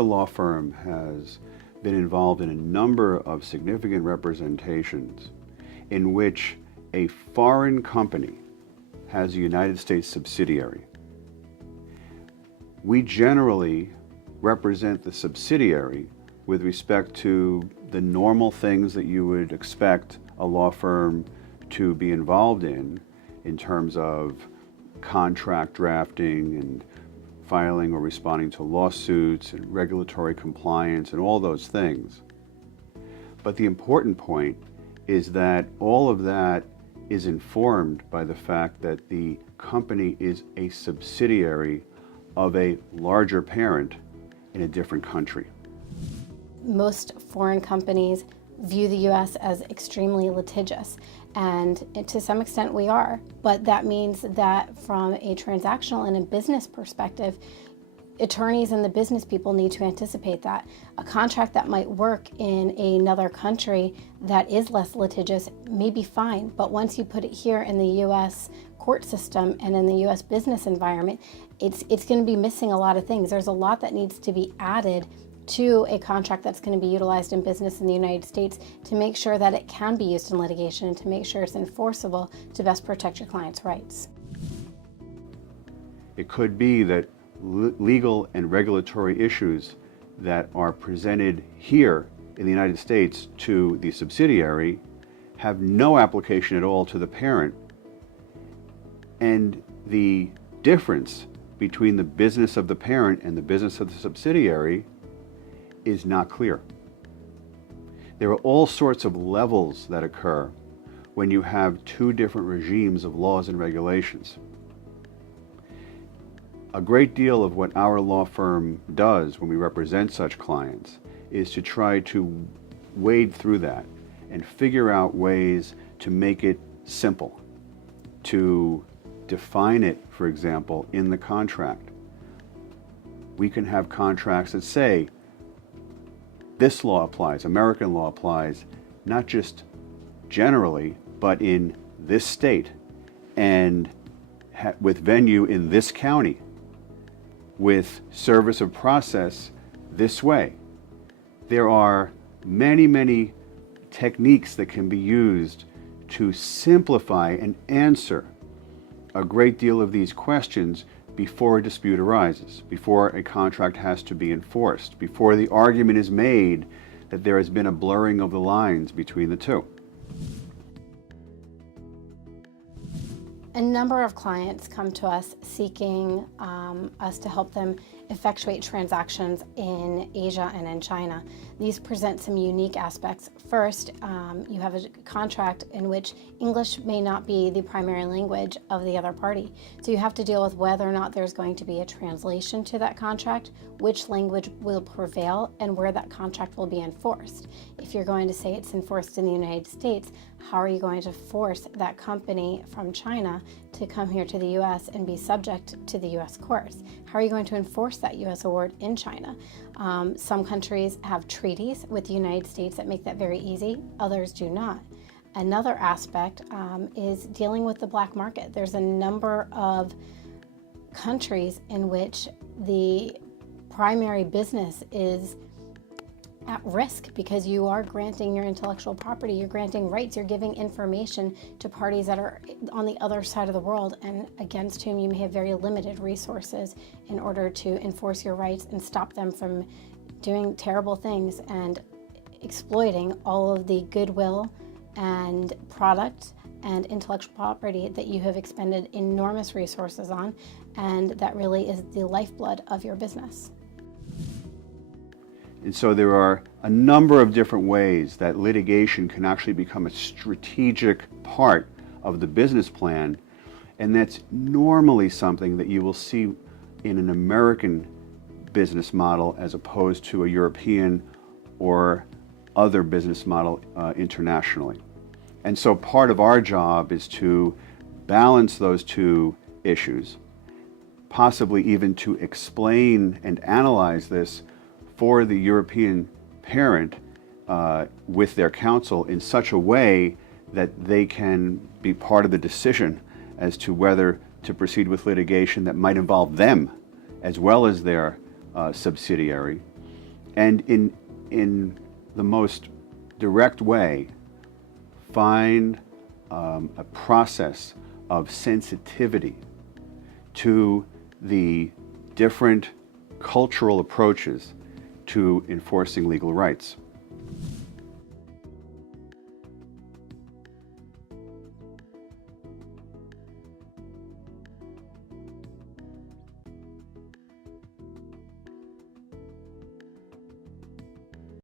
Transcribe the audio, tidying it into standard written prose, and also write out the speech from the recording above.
our law firm has been involved in a number of significant representations in which a foreign company has a United States subsidiary. We generally represent the subsidiary with respect to the normal things that you would expect a law firm to be involved in terms of contract drafting and filing or responding to lawsuits and regulatory compliance and all those things. But the important point is that all of that is informed by the fact that the company is a subsidiary of a larger parent in a different country. Most foreign companies view the U.S. as extremely litigious, and to some extent we are, but that means that from a transactional and a business perspective, attorneys and the business people need to anticipate that. A contract that might work in another country that is less litigious may be fine, but once you put it here in the U.S. court system and in the U.S. business environment, it's going to be missing a lot of things. There's a lot that needs to be added to a contract that's going to be utilized in business in the United States to make sure that it can be used in litigation and to make sure it's enforceable to best protect your client's rights. It could be that legal and regulatory issues that are presented here in the United States to the subsidiary have no application at all to the parent, and the difference between the business of the parent and the business of the subsidiary is not clear. There are all sorts of levels that occur when you have two different regimes of laws and regulations. A great deal of what our law firm does when we represent such clients is to try to wade through that and figure out ways to make it simple, to define it, for example, in the contract. We can have contracts that say this law applies, American law applies, not just generally, but in this state and with venue in this county, with service of process this way. There are many, many techniques that can be used to simplify and answer a great deal of these questions before a dispute arises, before a contract has to be enforced, before the argument is made that there has been a blurring of the lines between the two. A number of clients come to us seeking us to help them effectuate transactions in Asia and in China. These present some unique aspects. First, you have a contract in which English may not be the primary language of the other party. So you have to deal with whether or not there's going to be a translation to that contract, which language will prevail, and where that contract will be enforced. If you're going to say it's enforced in the United States, how are you going to force that company from China to come here to the U.S. and be subject to the U.S. courts? How are you going to enforce that U.S. award in China? Some countries have treaties with the United States that make that very easy, others do not. Another aspect is dealing with the black market. There's a number of countries in which the primary business is at risk because you are granting your intellectual property, you're granting rights, you're giving information to parties that are on the other side of the world and against whom you may have very limited resources in order to enforce your rights and stop them from doing terrible things and exploiting all of the goodwill and product and intellectual property that you have expended enormous resources on, and that really is the lifeblood of your business. And so there are a number of different ways that litigation can actually become a strategic part of the business plan, and that's normally something that you will see in an American business model as opposed to a European or other business model internationally. And so part of our job is to balance those two issues, possibly even to explain and analyze this for the European parent with their counsel in such a way that they can be part of the decision as to whether to proceed with litigation that might involve them as well as their subsidiary, and in the most direct way, find a process of sensitivity to the different cultural approaches to enforcing legal rights.